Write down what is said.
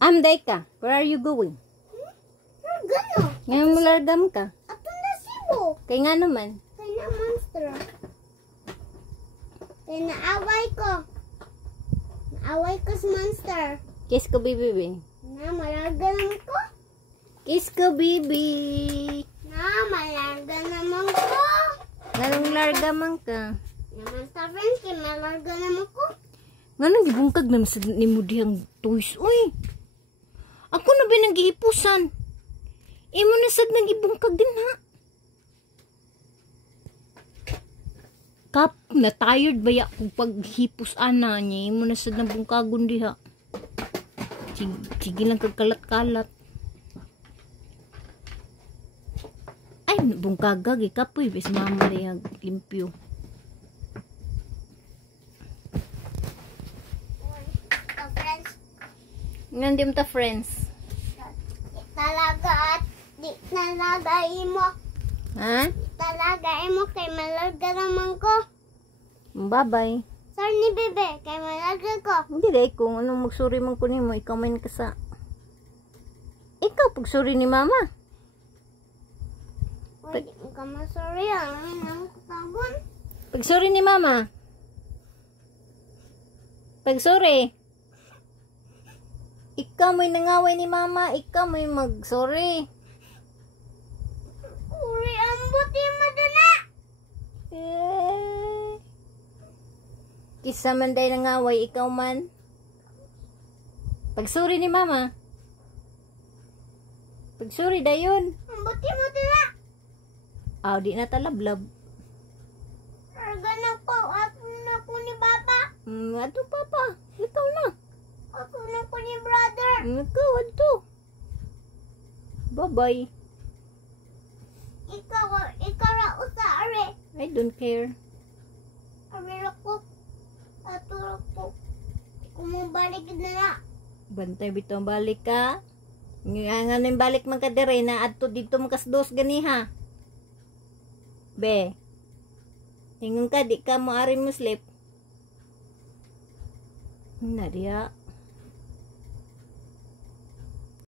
Deka, where are you going? Gano? Ngayon malargam ka. Ato na Cebu. Kay nga naman. Kaya na monster. Kaya naaway ko. Naaway ko sa monster. Kiss ko, baby. Na, malarga naman ko. Kiss ko, baby. Na, malarga naman ko. Nganong larga man ka? Naman sa friend, kaya malarga naman ko. Nganong gibungkag naman sa ni mo dihang toys. Uy! Ako na ba nang gihipusan? Imo na sad nang ibungkag din ha. Kap, na tired ba ya kung paghipos ana niya. Imo na sad nang bungkagon diha. Sige lang kagkalat-kalat. Ay, bungkagag ikapoy. Bes mama rin limpyo. Nga mo ta friends. Talaga at di talaga imo. Ha? Talaga imo kay malarga naman ko. Bye-bye. Sorry ni bebe, kay malarga ko. Hindi dahil kung anong magsuri man kunin mo, ikaw man kasa. Ikaw pagsuri ni mama. Pwede mo ka masorry ang katabon. Pagsuri ni mama. Pagsuri. Ikaw mo'y nangaway ni mama, ikaw mo'y mag-sorry. Uri, ang buti mo doon na. Kisa man day nangaway, ikaw man. Pagsuri ni mama. Pagsuri dayon. Ang buti mo doon na. Di na talablab. Larga na po, ako na po ni Papa. Ato papa, ikaw na. Ako na po ni brother. Ikaw, ato. Bye-bye. Ikaw ra usa are. I don't care. Are ko. Ato ko. Kumubalik na na. Bantay bitaw balik ka. Nga ning balik man ka dire na adto dito makasdos ganiha. Be. Ingon ka di ka mo ari mo sleep. Na diya.